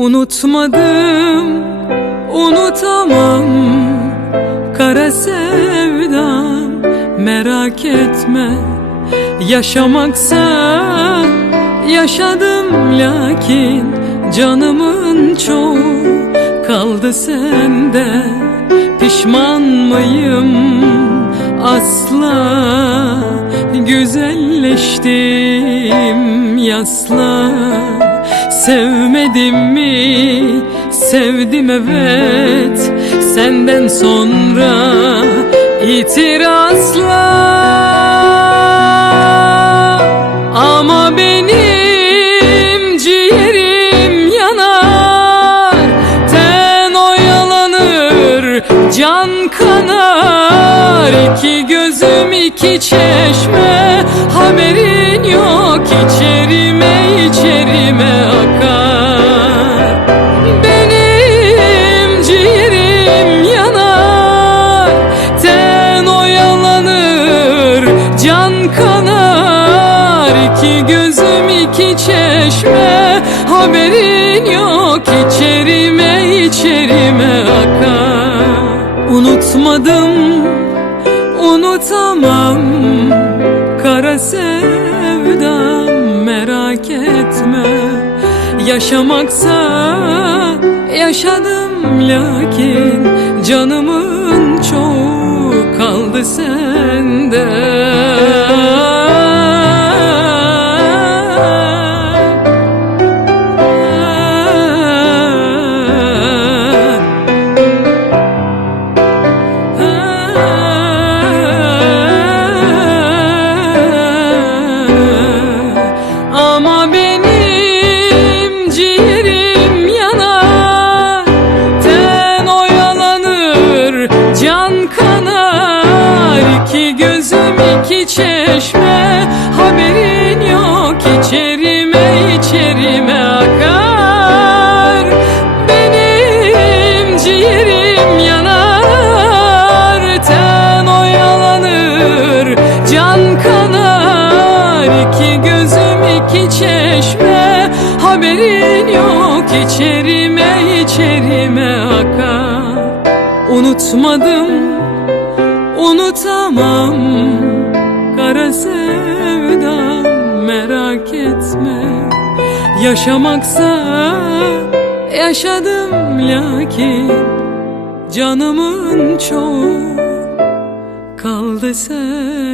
Unutmadım, unutamam kara sevdam. Merak etme, yaşamaksa yaşadım, lakin canımın çoğu kaldı sende. Pişman mıyım? Asla. Güzelleştim yasla. Sevmedim mi? Sevdim evet, senden sonra itirazla. Ama benim ciğerim yanar, ten oyalanır, can kanar. İki gözüm iki çeşme, haberin yok, içerime içerime akar. Benim ciğerim yanar, ten oyalanır, can kanar. İki gözüm iki çeşme, haberin yok, içerime içerime akar. Unutmadım, unutamam kara sevdam. Merak etme, yaşamaksa yaşadım, lakin canımın çoğu kaldı sende. Ama benim ciğerim yanar, ten oyalanır, can kanar. İki gözüm iki çeşme, haberin yok, içerime içerime akar. Benim ciğerim yanar, ten oyalanır, can kanar. İki gözüm iki çeşme, haberin yok, içerime içerime akar. Unutmadım, unutamam kara sevdam. Merak etme, yaşamaksa yaşadım, lakin canımın çoğu kaldı sen.